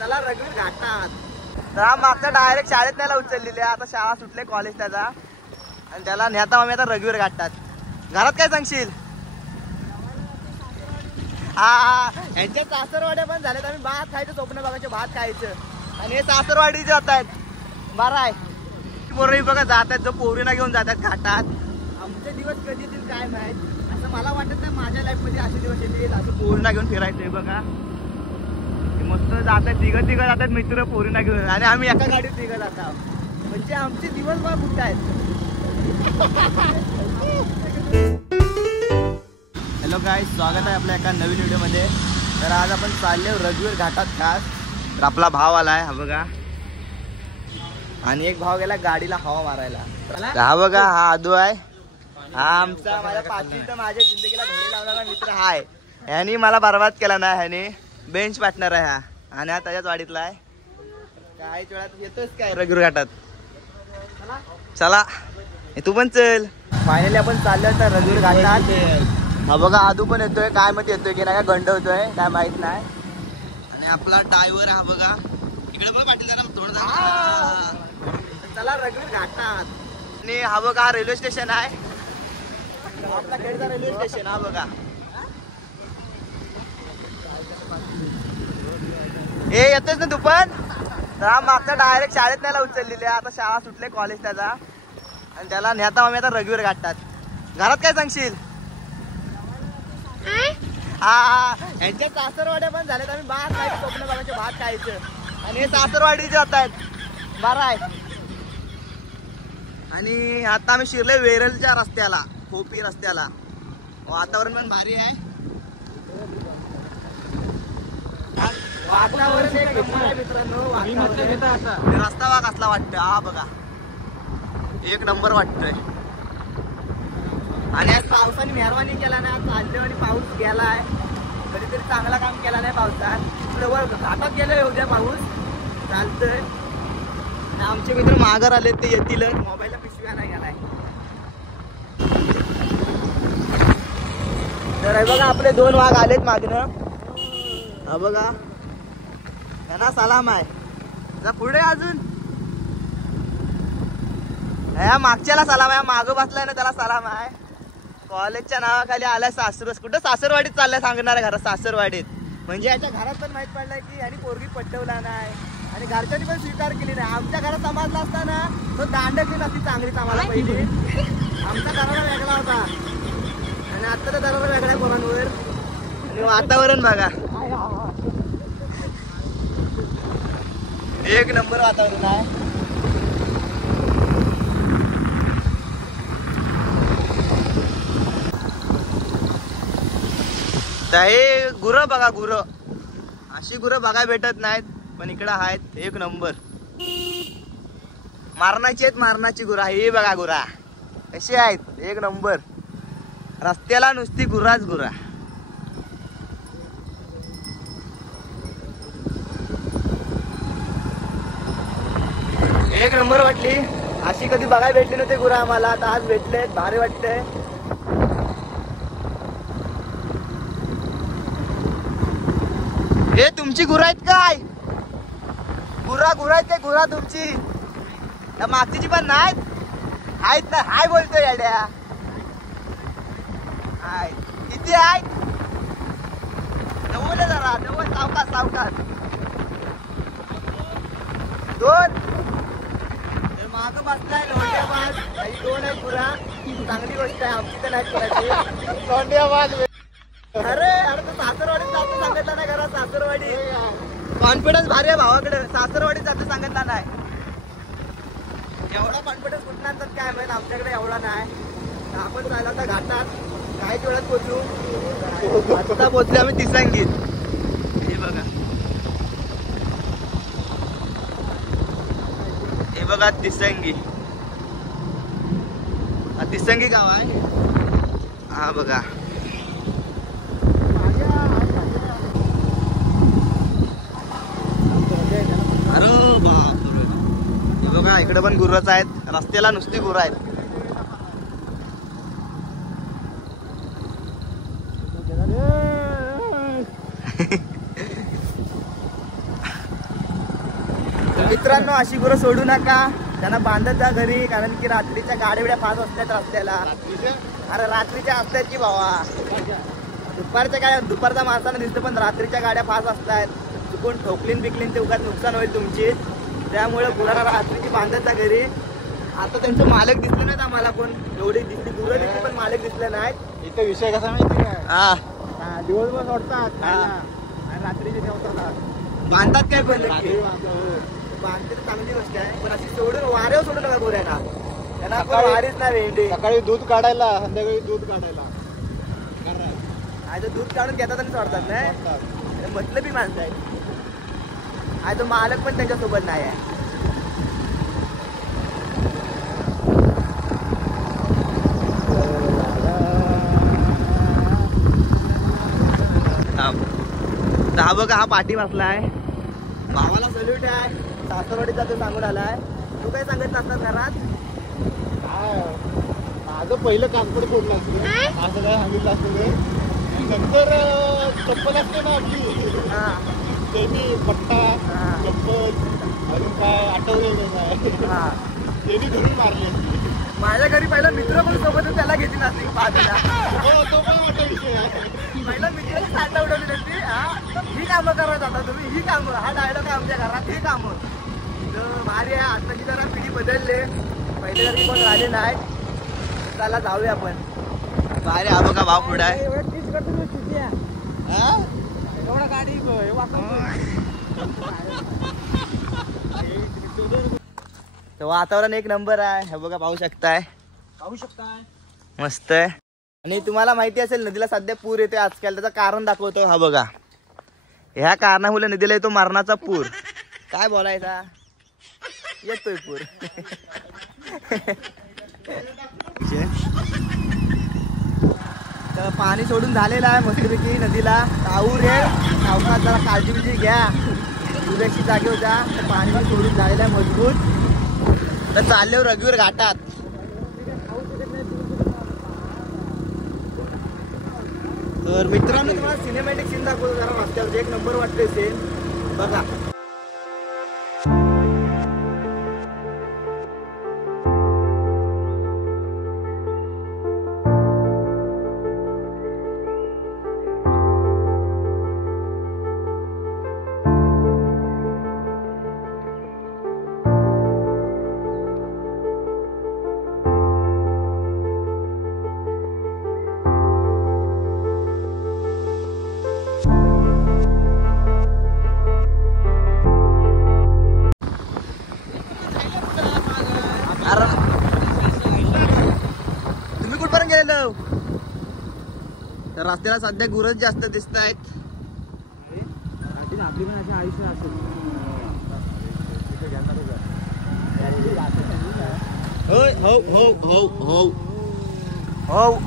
चला रघुवीर घाटात. तर हा मागचा डायरेक्ट शाळेत न्यायला उचललेली आहे. आता शाळा सुटले कॉलेज त्याचा आणि त्याला नेता आम्ही आता रघुवीर घाटात. घरात काय सांगशील? हा यांच्या सासरवाड्या पण झाल्यात. आम्ही भात खायचं स्वप्न बघायचे भात खायचं आणि हे सासरवाडी जात आहेत. बरं आहे पोरही बघा जात आहेत जो पोरीना घेऊन जातात घाटात. आमचे दिवस कधी येतील काय माहित. असं मला वाटत नाही माझ्या लाईफ मध्ये असे दिवस येतील असं पोरीना घेऊन फिरायचंय. बघा मस्त जातात तिघं जातात मित्र पोरीना घेऊन आणि आम्ही एका गाडीत तिघं जातो. म्हणजे आमचे दिवस बघ कुठे आहेत. हॅलो गाईज, स्वागत आहे आपल्या एका नवीन व्हिडिओमध्ये. तर आज आपण चालले रघुवीर घाटात खास. तर आपला भाव आलाय हा बघा आणि एक भाव गेला गाडीला हवा मारायला. हा बघा हा आदू आहे. हा आमचा माझ्या पाचवीचा माझ्या जिंदगीला घोडे लावणारा मित्र हाय. ह्यानी मला बरबाद केला ना. ह्याने बेंच पार्टनर आहे हा आणि हा त्याच्याच वाडीतला आहे. काय वेळात येतोस काय रघुवीर घाटात? चला तू पण चल. फायनली आपण चाललो तर रघुवीर घाटात. हा बघा आदू पण येतोय. काय मध्ये येतोय की नाही गंड होतोय काय माहित नाही. आणि आपला ड्रायव्हर हा बघा इकडे पण पाटील जरा थोडं. चला रघुवीर घाटात. आणि हा बघा हा रेल्वे स्टेशन आहे. आपला खेडचा रेल्वे स्टेशन हा बघा. हे येतोच ना तू पण? तर हा मागचा डायरेक्ट शाळेत न्यायला उचललेली आहे. आता शाळा सुटले कॉलेज त्याचा आणि त्याला नेता आम्ही आता रघुवीर घाटात. घरात काय सांगशील? हा यांच्या सासरवाड्या पण झाल्यात. आम्ही भात खायचं स्वप्न बघायचे भात खायचं आणि हे सासरवाडी जात आहेत. बरं आहे. आणि आता आम्ही शिरले वेरलच्या रस्त्याला खोपी रस्त्याला. वातावरण पण भारी आहे. वातावरण एक नंबर आहे मित्रांनो. रस्ता बघा कसला वाटतोय. हा बघा एक नंबर वाटतोय. आणि आज पावसाने मेहरबानी केला ना. चालले आणि पाऊस गेलाय. कधीतरी चांगला काम केला नाही पावसात. वर घाटात गेलोय उद्या पाऊस चालतंय. आमचे मित्र माघार आले ते येतील. मोबाईलला पिशव्या नाही गेलाय. तर बघा आपले 2 वाघ आलेत मागणं. हा बघा त्यांना सलाम आहे. जा पुढे अजून ह्या मागच्याला सलाम आहे. मागं बसलाय ना त्याला सलाम आहे. कॉलेजच्या नावाखाली आलाय सासरवाडी. कुठं सासरवाडीत चाललाय सांगणार घरात सासरवाडीत. म्हणजे याच्या घरात पण माहित पडलंय की यांनी पोरगी पटवला नाही आणि घरच्यांनी पण स्वीकार केली नाही. आमच्या घरात समजला असताना तो दांडकली नसती चांगलीच आम्हाला पहिली. आमचा दरारा वेगळा होता आणि आता तर दरारा वेगळा आहे पोरांवर. आणि वातावरण बघा एक नंबर वातावरण आहे. हे गुरं बघा गुरं. अशी गुरं बघायला भेटत नाहीत पण इकडं आहेत एक नंबर. मारणाची आहेत मारणाची गुरा. हे बघा गुरा कशी आहेत एक नंबर. रस्त्याला नुसती गुराच गुरा. एक नंबर वाटली. अशी कधी बघायला भेटली नव्हती गुरा आम्हाला. आता आज भेटलेत भारी वाटतंय. हे तुमची गुरं आहेत काय? गुरा आहेत काय गुरा तुमची? त्या मागची पण नाहीत आहेत ना. हाय बोलतोय याड्या. हाय किती आहेत? जवळ जरा जवळ सावकाश सावकाश. 2 तर माग बसलाय लोंढ्याबाज. 2 आहेत गुरा. चांगली गोष्ट आहे. आमची तर नाही करायची लोंढ्याबाज. अरे तो सासरवाडीत जातो सांगितला नाही घरात. सासरवाडी कॉन्फिडन्स भारी आहे भावाकडे. सासरवाडीत जातो सांगितला नाही. एवढा कॉन्फिडन्स कुठला तर काय माहित. आमच्याकडे एवढा नाही. आपण जायला आता घाटात काही वेळात पोचू. आता पोचले आम्ही तिसंगीत. हे बघा हे बघा तिसंगी. हा तिसंगी गाव आहे. हा बघा अरे बापरे. हे बघा इकडे पण गुरच आहेत. रस्त्याला नुसती गुरं आहेत. मित्रांनो अशी गुरं सोडू नका, त्यांना बांधत जा घरी, कारण की रात्रीच्या गाड्या बिड्या फास्ट असतात रस्त्याला. अरे रात्रीच्या असतात की भावा, दुपारच्या गाड्या दुपारचा माणसाला दिसतं, पण रात्रीच्या गाड्या फास्ट असतात. चुकून ठोकलीन बिकलीन ते उगाच नुकसान होईल तुमची. त्यामुळे गुराला रात्रीची बांधत जा घरी. आता त्यांचे मालक दिसले नाहीत आम्हाला, कोण एवढी दिसली गुरं दिसली पण मालक दिसले नाहीत. इथे विषय कसा माहिती काय, हा दिवसभर सोडतात आणि रात्रीचे ठेवतात. बांधतात काय पण बांधते तर चांगली गोष्ट आहे, पण अशी सोडून वाऱ्यावर सोडू नका गुऱ्यांना. त्यांना आपण वारीच नाही भेंडी. सकाळी दूध काढायला, संध्याकाळी दूध काढायला. आज दूध काढून घेतात आणि सोडतात नाही, म्हटलं बी माणसं आहे. आज मालक पण त्यांच्यासोबत नाही आहे. हा बघा, हा पाठी बसलाय. भावाला सल्यूट आहे, सासरवाडीचा तो सांगून आलाय. तू काय सांगत नसतात घरात? माझं पहिलं कानपड फोडलं असतं, असं काय सांगितलं असतं. नंतर चप्पल असते ना आपली, त्यांनी पट्टा चप्पल अजून काय आठवलेलं नाही, त्यांनी धरून मारली असते. माझ्या घरी पहिला मित्र पण सोबत त्याला घेतली नसती बाजूला. तो पण मोठा विषय आहे. पहिला मित्राला साठा उडवली नसती. ही कामं करत होता तुम्ही, ही कामं. हा डायलॉग आहे आमच्या घरात, ही कामं. तर भारी आहे. आताची जरा पिढी बदलले, पहिले जरी कोण राहिले नाही. त्याला जाऊया आपण. भारी. हा बघा भाव पुढे आहे. वातावरण एक नंबर आहे. हे बघा पाहू शकताय, मस्त आहे. आणि तुम्हाला माहिती असेल नदीला सध्या पूर येते आजकाल, त्याचं कारण दाखवतो. हा बघा, ह्या कारणामुळे नदीला येतो मरणाचा पूर. काय बोलायचा, येतोय पूर. तर पाणी सोडून झालेलं आहे मस्तपैकी नदीला. आऊर आहे, सावकाश जरा काळजी बिळजी घ्या. सुरक्षित जागे होत्या. पाणी सोडून झालेलं आहे मजबूत. तर चालले रघुवीर घाटात. तर मित्रांनो तुम्हाला सिनेमॅटिक सीन दाखवतो जरा रस्त्यावर. एक नंबर वाटते सीन बघा. तुम्ही कुठपर्यंत गेलेलो? तर रस्त्याला सध्या गुरच जास्त दिसत आहेत. हो हो हो हो हो.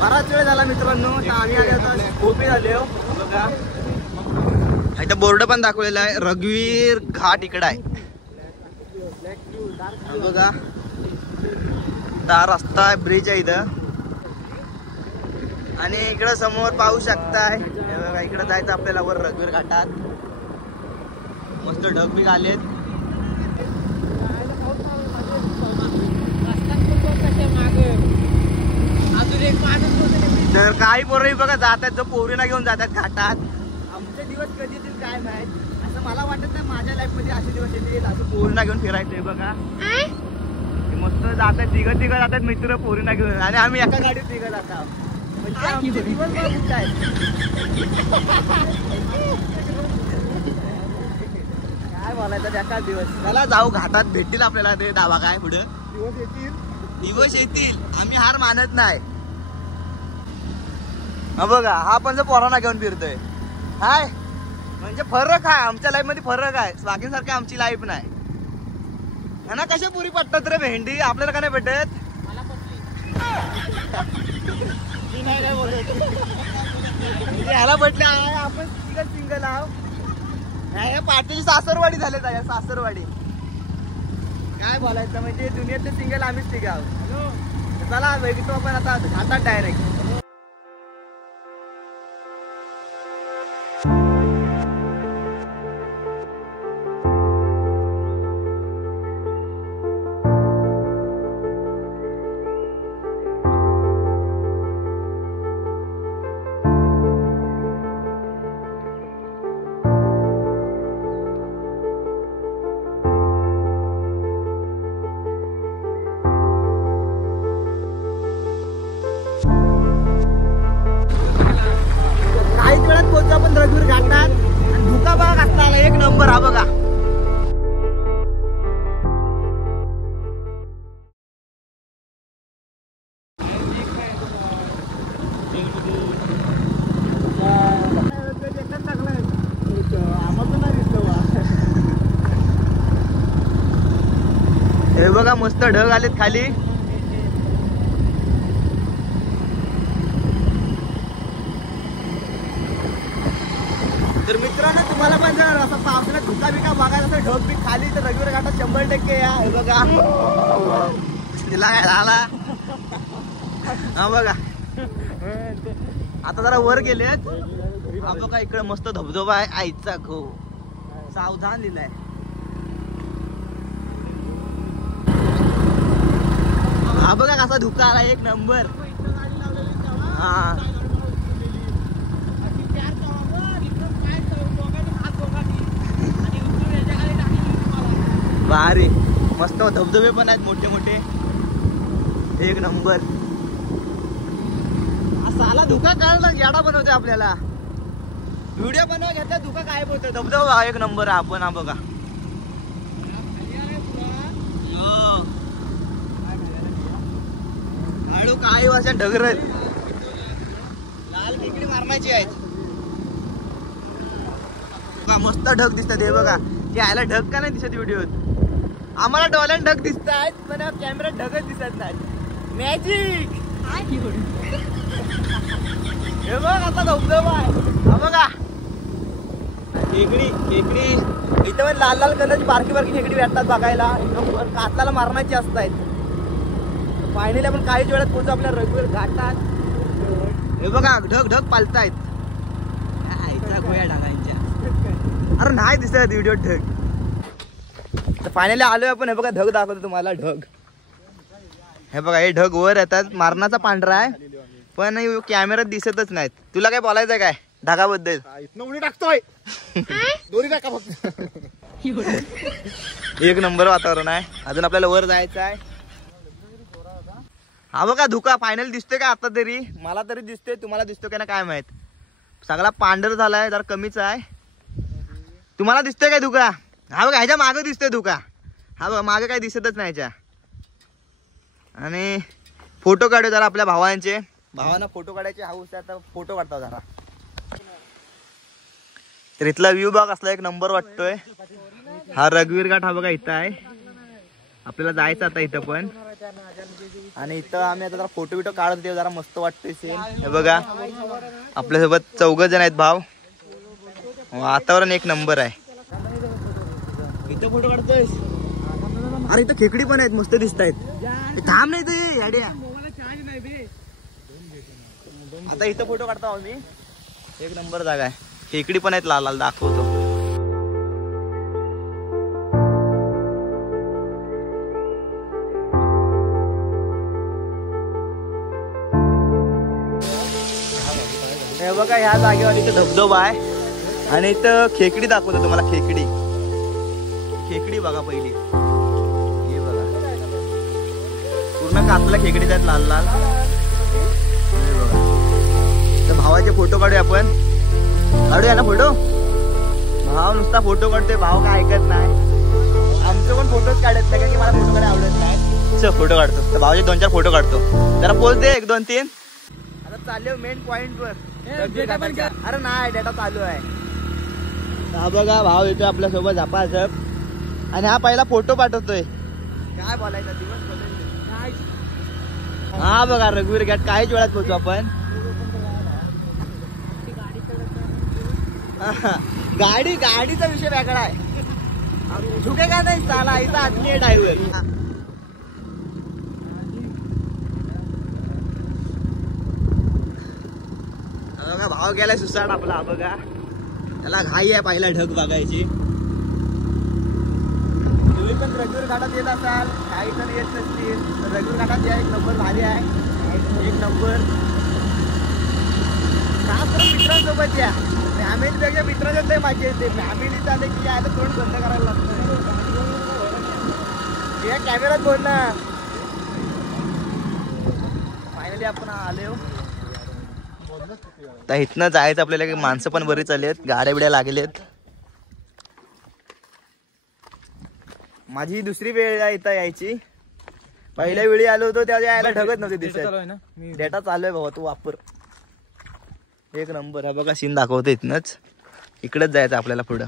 बराच वेळ झाला मित्रांनो. आम्ही आले होतो गोपी झाले हो. बघा इथं बोर्ड पण दाखवलेला आहे, रघुवीर घाट इकडे आहे. बघा हा रस्ता आहे, ब्रिज आहे इथं. आणि इकडं समोर पाहू शकताय, इकडे जायचं आपल्याला वर रघुवीर घाटात. मस्त ढगबिग आलेत. तर काही पोरही बघा जातात, जो पोरीला घेऊन जातात घाटात. आमचे दिवस कधी येतील काय माहित. असं मला वाटत नाही माझ्या लाईफ मध्ये असे दिवस येतील असं पोरीला घेऊन फिरायचंय. बघा मस्त जातात, तिघं जातात मित्र पोरीला घेऊन. आणि आम्ही एका गाडीत तिघं जातो. म्हणजे आमचे दिवस बघ काय बोलायचं एकाच दिवस. चला जाऊ घाटात, भेटतील आपल्याला ते दावा. काय पुढे दिवस येतील, आम्ही हार मानत नाही. बघा हा पण जो पोरांना घेऊन फिरतोय हाय, म्हणजे फरक आहे आमच्या लाईफ मध्ये. फरक आहे, बाकींसारखी आमची लाईफ नाही. ना कशा पुरी पटतात रे भेंडी, आपल्याला का नाही भेटत? ह्याला म्हटले आपण सिंगल आहो. ह्या पाटील सासरवाडी झाले त्या सासरवाडी. काय बोलायचं म्हणजे दुनियातले सिंगल आम्हीच तिघ आहोत. चला बघतो आपण आता घाटात डायरेक्ट. आपण रघुवीर घाटात आणि धुका बघा कसला आला एक नंबर. हा बघा हे बघा मस्त ढग आलेत खाली. तर मित्रांनो तुम्हाला पण जर असं पावसाळ्यात धुका बिका बघायला असं ढग बीक खाली तर रघुवीर घाटात 100% या. हे बघा तिला काय झाला. हा बघा आता जरा वर गेलेत. हा बघा इकडे मस्त धबधबा आहे आईचा खो. सावधान लिहिलाय. हा बघा कसा धुका आला एक नंबर. हा भारी मस्त धबधबे पण आहेत मोठे मोठे एक नंबर. साला धुका काढला याडा बनवते आपल्याला. व्हिडिओ बनवा घेतला धुका काय बोलतोय. धबधबा एक नंबर आहे. आपण हा बघा काळू काही वाजता ढगरल लाल टेकडी मारण्याची आहेत. मस्त ढग दिसतात. हे बघा ते आयला ढग का नाही दिसत व्हिडिओत. आम्हाला डोळ्यात ढग दिसत आहेत पण कॅमेऱ्यात ढगच दिसत नाहीत. मॅजिक हे बघ आता धबधबा आहे. हा बघा खेकडी खेकडी इथं पण लाल लाल कलरची बारकी बारकी खेकडी भेटतात बघायला. कातलाला मारण्याची असतात. फायनली आपण काहीच वेळात पोहोचू आपल्या रघुवीर घाटात. हे बघा ढग ढग पालतायत. गोया ढगांच्या अरे नाही दिसत व्हिडिओ ढग. फायनली आलोय आपण. हे बघा ढग दाखवतो तुम्हाला. ढग हे बघा हे ढग वर येतात. मारणाचा पांढरा आहे पण कॅमेऱ्यात दिसतच नाहीत. तुला काय बोलायचं काय ढगाबद्दल. उडी टाकतोय दोरी टाका फक्त. एक नंबर वातावरण आहे. अजून आपल्याला वर जायचं आहे. हा बघा धुका फायनल दिसतोय का आता तरी. मला तरी दिसतोय. तुम्हाला दिसतोय का ना काय माहित. सगळा पांढर झालाय जरा कमीच आहे. तुम्हाला दिसतोय काय धुका. हा बघा ह्याच्या मागे दिसतोय धुका. हा बघा मागे काय दिसतच नाही ह्याच्या. आणि फोटो काढू जरा आपल्या भावांचे. भावांना फोटो काढायचे हाऊस आहे आता फोटो काढतो जरा. तर इथला व्ह्यू बघ असला एक नंबर वाटतोय. हा रघुवीर घाट हा बघा इथं आहे. आपल्याला जायचं आता इथं पण. आणि इथं आम्ही आता जरा फोटो बिटो काढत देऊ जरा मस्त वाटतोय सेम. हे बघा आपल्यासोबत 4 जण आहेत भाव. वातावरण एक नंबर आहे. इथं फोटो काढतोय. अरे इथं खेकडी पण आहेत मस्त दिसत आहेत. थांब नाही ते याड्या. आता इथं फोटो काढतो आम्ही. एक नंबर जागा आहे. खेकडी पण आहेत लाल लाल दाखवतो. हे बघा ह्या जागेवर इथं धबधबा आहे आणि इथं खेकडी दाखवतो तुम्हाला. खेकडी खेकडी बघा पहिली. हे बघा पूर्ण कातला खेकडी आहेत लाल लाल. हे बघा तर भावाचे फोटो काढूया आपण. काढूया ना फोटो. भाव नुसता फोटो काढतोय. भाव काय ऐकत नाही. आमचं पण फोटोच काढत नाही की मला फोटो काढायला आवडत नाही. चल फोटो काढतो. तर भावाचे 2-4 फोटो काढतो. जरा पोच दे 1-2-3. आता चालले मेन पॉइंट वर. अरे नाही डेटा चालू आहे. हा बघा भाव येतोय आपल्या सोबत झपाझप. आणि हा पहिला फोटो पाठवतोय. काय बोलायचा दिवस बदलले. हा बघा रघुवीर घाट काहीच वेळात पोहोचू आपण. गाडीचा विषय वेगळा आहे. झुके का नाही साला इथं आदमी ड्रायव्हर. बघा भाव गेलाय सुसाट आपला. बघा त्याला घाई आहे पहिला ढग बघायची. तुम्ही पण रघुवीर घाटात येत असाल, काही जण येत नसतील तर रघुवीर घाटात या. एक नंबर भारी आहे, एक नंबर. खास करून मित्रांसोबत या. फॅमिलीपेक्षा मित्रांच्यात लय मजा येते. फॅमिलीचं आले की यायला तोंड बंद करायला लागतं. या कॅमेरात बोल ना. फायनली आपण आलो. तर इथनं जायचं आपल्याला की माणसं पण बरीच आलेत, गाड्या बिड्या लागलेत. माझी दुसरी वेळ आहे इथं यायची. पहिल्या वेळी आलो होतो त्याच्या यायला ढगत नव्हते दिसत. डेटा चालू आहे भाऊ, तू वापर. एक नंबर. हा बघा सीन दाखवतो इथनच. इकडेच जायचं आपल्याला पुढं.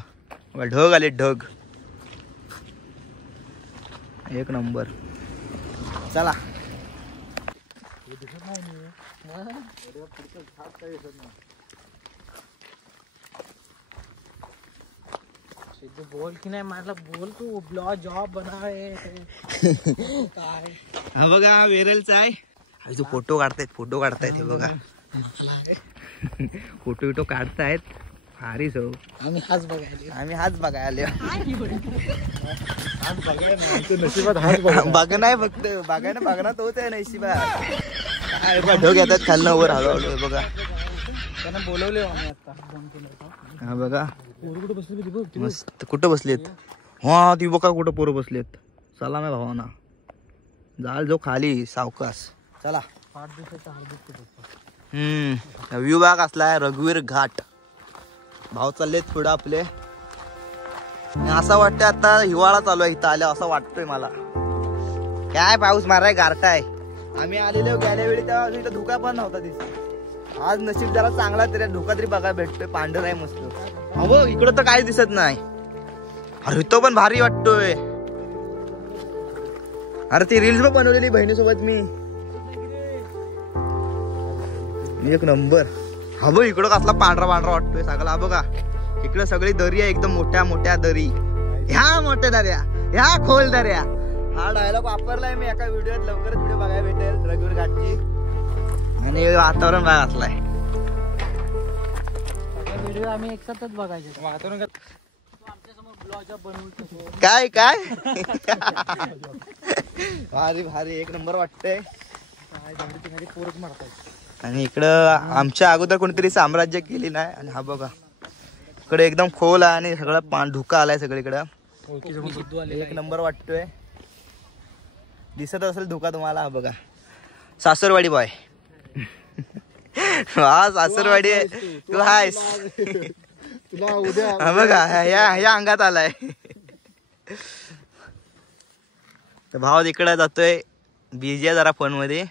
ढग आले ढग. एक नंबर. चला बोल की नाही मला बोल. तू ब्लॉग जॉब बना रे. हा बघा हा वेरलचा आहे. जो फोटो काढतायत हे बघा. फोटो काढतायत भारी. सो आम्ही हाच बघायला बघ नाही फक्त बघणार तोच आहे नशिबात. ढग येतात खालनं वर हळूहळू. बघा त्यांना बोलवले आम्ही आता. हा बघा कुठे बसले मस्त. कुठं बसलेत? हा ती बघा कुठं पोरं बसलेत. चला ना भावाना जाल जो खाली सावकाश. चला. 8 दिवसाचा हार्दिक व्ह्यू बाग असलाय रघुवीर घाट. भाव चाललेत पुढं आपले. असं वाटतंय आता हिवाळा चालू आहे इथं आल्या असं वाटतोय मला. काय पाऊस माराय गारठा आहे. आम्ही आलेलो गेल्या वेळी तेव्हा इथं धुका पण नव्हता दिसत. आज नशीब जरा चांगला तरी धुका तरी बघायला भेटतोय. पांढर आहे मस्त. अहो इकडं तर काही दिसत नाही. अरे तो पण भारी वाटतोय. अरे ती रील्स पण बनवलेली बहिणीसोबत मी. एक नंबर. हा बघ इकडं कसला पांढरा वाटतोय सगळा. बघा इकडं सगळी दरी आहे एकदम मोठ्या मोठ्या दरी. ह्या मोठ्या दर्या, ह्या खोल दर्या. हा डायलॉग वापरलाय मी एका व्हिडिओत. लवकरच व्हिडिओ बघायला भेटेल रघुवीर घाटची. आणि वातावरण बघा असलाय. व्हिडिओ आम्ही एकसाथच बघायचे. वातावरण आमच्यासमोर ब्लॉग जॉब बनवतो. काय भारी भारी एक नंबर वाटतंय. पोरच मारताय. आणि इकडं आमच्या अगोदर कोणीतरी साम्राज्य केली नाही. आणि हा बघा इकडे एकदम खोल आहे आणि सगळं धुका आलाय सगळीकडं. एक नंबर वाटतोय. दिसत असेल धुका तुम्हाला. हा बघा सासरवाडी बॉय. हा सासरवाडी तू हायस. तुला उद्या हा बघा या अंगात आलाय. तर भाव इकडे जातोय बिजी आहे जरा फोन मध्ये.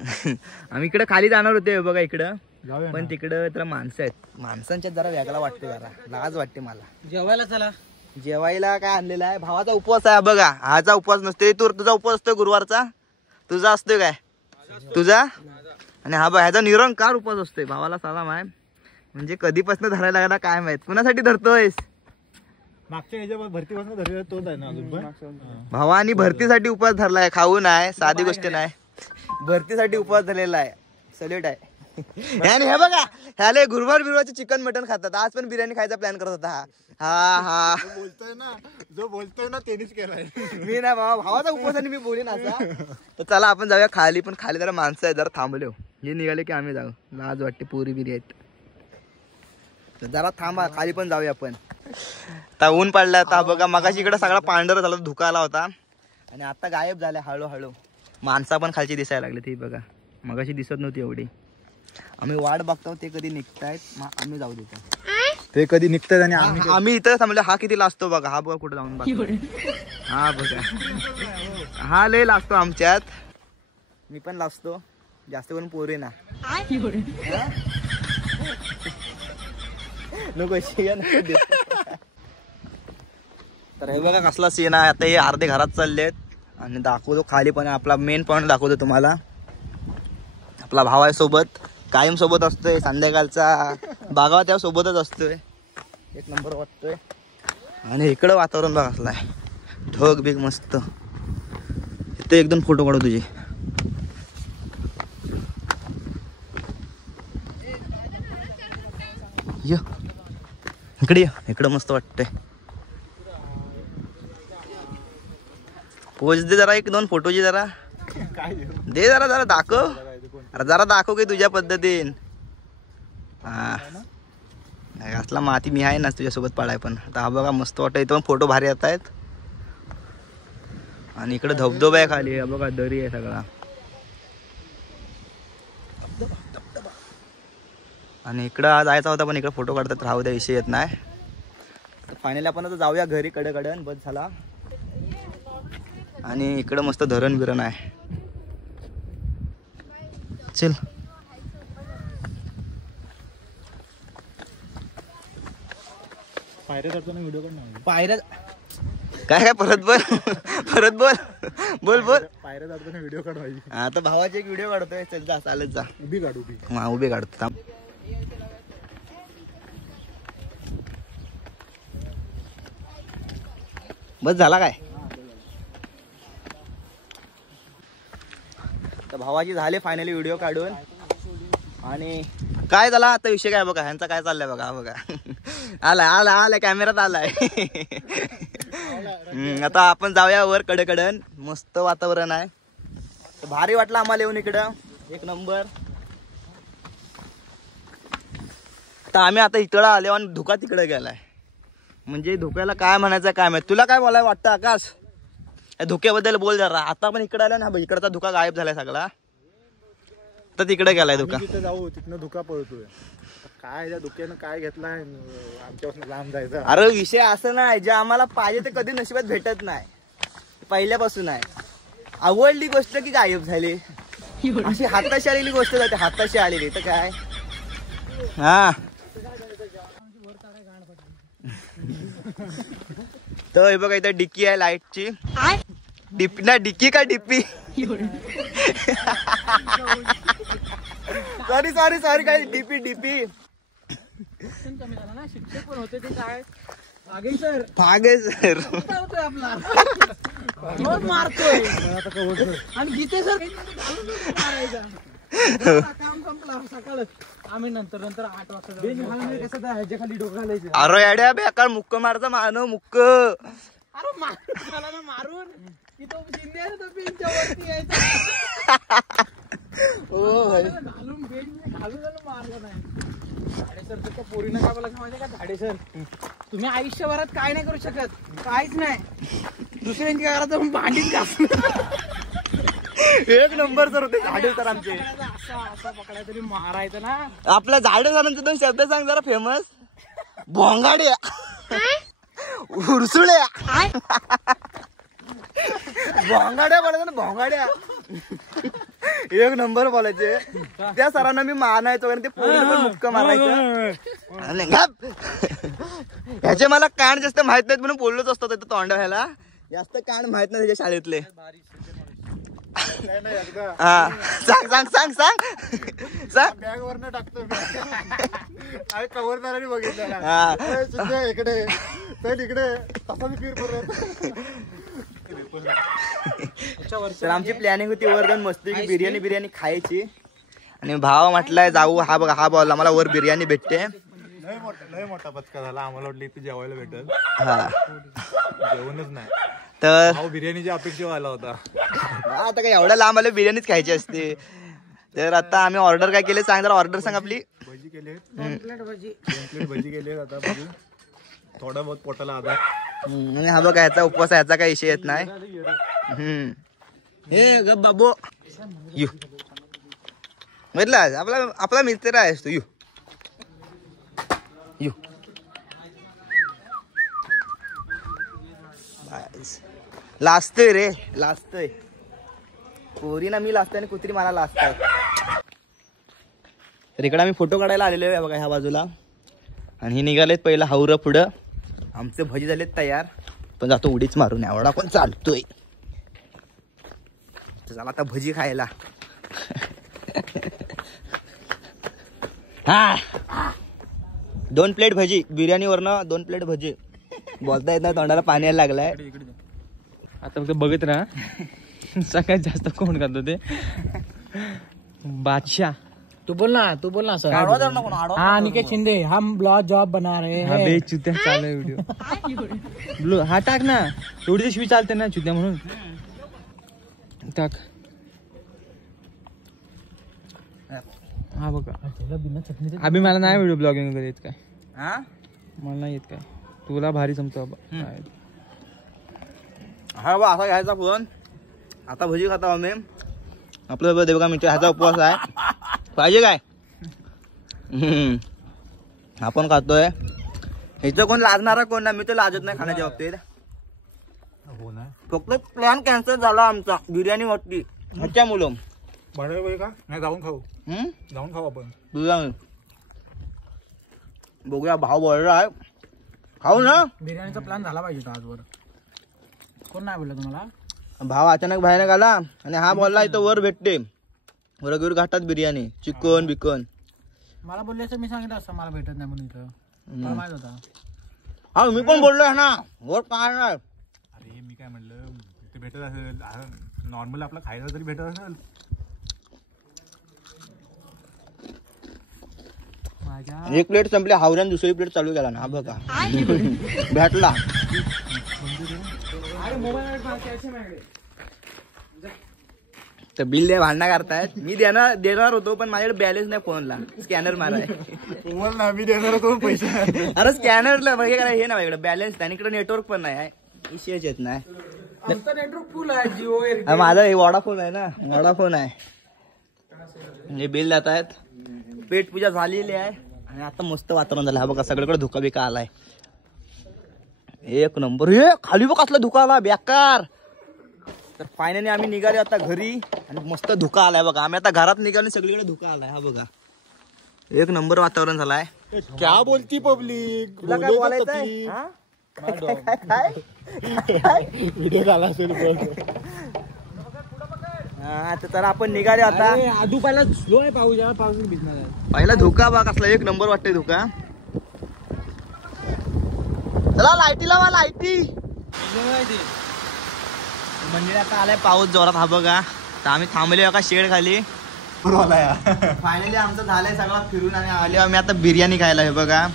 आम्ही इकडे खाली जाणार होते बघा इकडं. पण तिकडं तर माणसं आहेत. माणसांच्यात जरा वेगळा वाटतो. जरा लाज वाटते मला. जेवायला चला. जेवायला काय आणलेला आहे? भावाचा उपवास आहे बघा. हाचा उपवास नसतोय. तुझा उपवास असतोय गुरुवारचा. तुझा असतोय काय? तुझा. आणि हा बघ ह्याचा निरंकार उपवास असतोय. भावाला सलाम आहे. म्हणजे कधीपासून धरायला लागला काय माहित. कुणासाठी धरतोयस? मागच्या ह्याच्या भरतीपासून धरलेला तोच आहे ना अजून पण. भावानी भरतीसाठी उपवास धरलाय. खाऊ नाही साधी गोष्ट नाही. भरतीसाठी उपवास धरलेला आहे. सल्यूट आहे. आणि हे बघा ह्याले गुरुवार बिरुवारचे चिकन मटन खातात. आज पण बिर्याणी खायचा प्लॅन करत होता हा. जो बोलतोय ना त्यांनीच केलाय. मी नाही बाबा भावाचा उपवास आणि मी बोलीन असा. तर चला आपण जाऊया खाली. पण खाली जरा माणसं आहेत जरा थांबलो. हे निघाले की आम्ही जाऊ. लाज वाटते. पोरी बिरी आहेत. जरा थांबा खाली पण जाऊया आपण. आता ऊन पडला. आता बघा मगाशी इकडे सगळा पांढरा झाला धुका आला होता. आणि आता गायब झाल्या हळूहळू. माणसा पण खालची दिसायला लागली. ती बघा मगाशी दिसत नव्हती एवढी. आम्ही वाट बघतो ते कधी निघतायत. मग आम्ही जाऊ देतो. ते कधी निघतात आणि आम्ही इथं थांबलो. हा किती लाजतो बघा. हा बघा कुठे जाऊन बघा. हा बघा हा लय लाजतो आमच्यात. मी पण लाजतो जास्त करून पोरी ना. तर हे बघा कसला सीन आहे. आता हे अर्धे घरात चाललेत. आणि दाखवतो खाली पण आपला मेन पॉइंट दाखवतो तुम्हाला. आपला भाव आहे सोबत. कायम सोबत असतोय. संध्याकाळचा बागावा त्या सोबतच असतोय. एक नंबर वाटतोय. आणि इकडं वातावरण बघ असलाय ढग बिग मस्त. इथे एकदम फोटो काढू तुझे. इकडे इकडं मस्त वाटतंय. पोच दे जरा, एक दोन फोटोची जरा दे, जरा जरा दाखव. अरे जरा दाखव की तुझ्या पद्धतीन. हा असला माती मी आहे ना तुझ्यासोबत पाडाय. पण आता हा बघा मस्त वाटत. इथं पण फोटो भारी येत आहेत. आणि इकडे धबधबा आहे खाली. बघा दरी आहे सगळा. आणि इकडं जायचा होता पण इकडे फोटो काढतात राहू द्या, विषय येत नाही. फायनली आपण आता जाऊया घरी कडकडन बस झाला. आणि इकडं मस्त धरण बिरण आहे. चल पायऱ्या चढताना व्हिडिओ काढ. पायऱ्या काय काय परत बोल परत बोल बोल बोल. पायऱ्या चढताना व्हिडिओ काढवायची. आता भावाची एक व्हिडिओ काढतोय. चल जा चालत जा. उभी काढ उभी. हा उभे काढतो थांब. बस झाला काय. तर भावाची झाले फायनली व्हिडिओ काढून. आणि काय झाला आता विषय काय बघा ह्यांचा काय चाललाय बघा. बघा आलाय आलाय आलाय कॅमेरात आलाय. आता आपण जाऊया वर कडकडन. मस्त वातावरण आहे. भारी वाटलं आम्हाला येऊन इकडं. एक नंबर. तर आम्ही आता इकडं आलो आणि धुका तिकडे गेलाय. म्हणजे धुक्याला काय म्हणायचं काय माहिती. तुला काय बोलाय वाटतं आकाश. या धुक्याबद्दल बोल जरा. आता पण इकडे आला ना इकडचा धुका गायब झालाय सगळा. तर तिकडे गेलाय धुका. तिथे जाऊ तिथनं धुका पळतोय. काय त्या धुक्यानं काय घेतलाय आमच्यापासून लांब जायचं. अरे विषय असं नाही जे आम्हाला पाहिजे ते कधी नशिबात भेटत नाही. पहिल्यापासून आहे. आवडली गोष्ट की गायब झाली. अशी हाताशी आलेली गोष्ट जाते. हाताशी आलेली तर काय. हा तर हे बघा इथं डिक्की आहे लाईटची. डिपी ना डिक्की का डिप्पी. सॉरी सॉरी सॉरी काय डीपी डीपी. शिक्षक पण होते ते काय फागे सर. फागे सर आपला मारतोय आणि गीते सर काम संपला सकाळ. आम्ही नंतर 8 वाजता कसं ह्याच्या खाली डोकं घालायचं. अरे अड्या बेकार मुक्क मारचा मानव मुक्क. अरे मारून मारून तिथं बेंचच्या वरती यायचा. घालून बेंच घालून मारलं नाही. झाडेसर तर पोरीनं काय बोलायचं माहिती का. झाडेसर तुम्ही आयुष्यभरात काय नाही करू शकत. काहीच नाही. दुसऱ्यांची काय करायचं भांडीत घासणं. एक नंबर सर होते झाडे सर आमचे. असं पकडाय तरी मारायचं ना. आपल्या झाडे सरांचे 2 शब्द सांग जरा फेमस. भोंगाड्या उरसुळ्या. भोंगाड्या बोलायचं ना भोंगाड्या. एक नंबर बोलायचे. त्या सरांना मी मानायचो आणि ते पोरीला पण मुक्क मारायचं. ह्याचे मला कान जास्त माहित नाहीत म्हणून बोललोच असतो तोंड व्हायला. जास्त कान माहित नाही त्याच्या शाळेतले. हा सांग सांग सांग सांग सांग. बॅग वरनं टाकतो. कव्हरदाराने बघितलं इकडे तर इकडे तसा मी फिर परत. तर आमची प्लॅनिंग होती वर जाऊन मस्त बिर्याणी खायची. आणि भाव म्हटलाय जाऊ. हा बघा हा बोलला मला वर बिर्याणी भेटते. लय मोठा पचका झाला. आम्हाला वाटलं इथे जेवायला भेटेल. हा जेवणच नाही. तर बिर्याणीची अपेक्षा व्हायला होता. आता काय एवढ्या लांब आले बिर्याणीच खायची असते. तर आता आम्ही ऑर्डर काय केले सांग जरा. ऑर्डर सांग आपली. भजी केली 2 प्लेट भजी केली. आता बघू थोडा बहुत पोटाला आधार. आणि हा बघा ह्याचा उपवास ह्याचा काही विषय येत नाही. हे ग बाबू यू म्हटलं आपला मित्र आहेस तू. यू लाजतोय रे लाजतोय. पोरीना मी लाजतोय आणि कुत्री मला लाजताय. तर इकडे आम्ही फोटो काढायला आलेलो आहे बघा ह्या बाजूला. आणि हे निघालेत पहिला हावरं पुढं. आमचे भजी झालेत तयार. पण जातो उडीच मारून. एवढा पण चालतोय. चला आता भजी खायला. हा 2 प्लेट भजी बिर्याणी वरनं 2 प्लेट भजी बोलता येत नाही तोंडाला पाणी यायला लागलाय. आता फक्त बघत राहा सगळ्यात जास्त कोण खातो ते बादशाह. तू बोल ना सर. हाँ निकेत शिंदे हम ब्लॉग जॉब बना रहे हा हैं. बे चुत्या चालू आहे व्हिडिओ. हा टाक ना एवढी शिवी चालते ना चुत्या म्हणून टाक. हा बघा अभि मला नाही व्हिडिओ ब्लॉगिंग वगैरे येत काय. हा मला नाही येत काय. तुला भारी जमतो बाबा. हा बा असा घ्यायचा फोन. आता भजी खाता आम्ही. आपलं देवगा मित्र ह्याचा उपवास आहे. पाहिजे काय आपण खातोय. इथं कोण लाजणारा कोण नाही. मी तर लाजत नाही खाण्याच्या बाबतीत. हो ना. फक्त प्लॅन कॅन्सल झाला आमचा बिर्याणी वरती ह्याच्या मुलं. भाडे का नाही जाऊन खाऊ. जाऊन खाऊ आपण. बिर्याणी बघूया भाव बोलला आहे. खाऊ ना. बिर्याणीचा प्लॅन झाला पाहिजे तो आजवर. कोण नाही बोलला तुम्हाला. भाव अचानक बाहेर आला आणि हा बोलला इथं वर भेटते रगूर घाटात बिर्याणी चिकन बिकन. मला बोलले असं मी सांगितलं असं मला भेटत नाही म्हणून इथं. मला माहित होता. हा मी पण बोललोय ना वर काय नाही. अरे मी काय म्हणलं ते भेटत असेल नॉर्मल आपला खायला तरी भेटत असेल. एक प्लेट संपली हावऱ्यान दुसरी प्लेट चालू केला ना. हा बघा भेटला. तर बिल दे भांडणा करतायत. मी देणार होतो पण माझ्याकडे बॅलन्स नाही फोनला. स्कॅनर माराय. बोल ना मी देणार होतो पैसे. अरे स्कॅनरला हे नाही माझ्याकडे बॅलन्स नाही. इकडे नेटवर्क पण नाही. विषयच येत नाही. आमचं नेटवर्क फुल आहे जिओ. माझा हे वॉडाफोन आहे ना. वॉडाफोन आहे. हे बिल जात आहेत. पेट पूजा झालेली आहे आणि आता मस्त वातावरण झालं. हा बघा सगळीकडे धुका बिका आलाय. एक नंबर. हे खाली बघ असला धुका आला बेकार. तर फायनली आम्ही निघाले आता घरी आणि मस्त धुका आलाय बघा. आम्ही आता घरात निघालो सगळीकडे धुका आलाय. हा बघा एक नंबर वातावरण झालाय. क्या बोलती पब्लिक. तुला काय बोलायचंय. व्हिडिओ झाला असेल. हा तर आपण निघाले आता. आधू पहिला स्लो आहे पाऊस. जेव्हा पाऊस भिजणार आहे. पहिला धुका बघ असला एक नंबर वाटतंय धुका. चला लाईटी लावा लाईटी. म्हणजे आता आलाय पाऊस जोरात. हा बघा तर आम्ही थांबले बघा शेड खाली. फायनली आमचं झालंय सगळं फिरून आणि आले आम्ही आता बिर्याणी खायला. हे बघा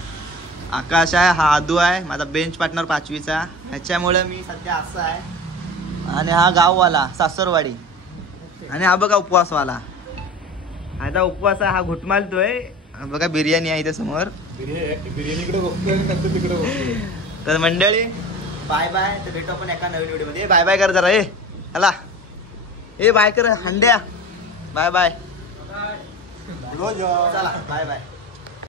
आकाश आहे. हा आदू आहे माझा बेंच पार्टनर 5वीचा. ह्याच्यामुळे मी सध्या असं आहे. आणि हा गाववाला सासरवाडी. आणि हा बघा उपवासवाला. आता उपवास आहे. हा घुटमालतोय. बघा बिर्याणी आहे इथे समोर. बिर्याणीकडे बघतोय आणि नंतर तिकडे बघतोय. तर मंडळी बाय बाय. तर भेटू आपण एका नवीन व्हिडिओ मध्ये. बाय बाय कर जरा. हला बाय कर हंड्या. Bye bye. चला बाय बाय.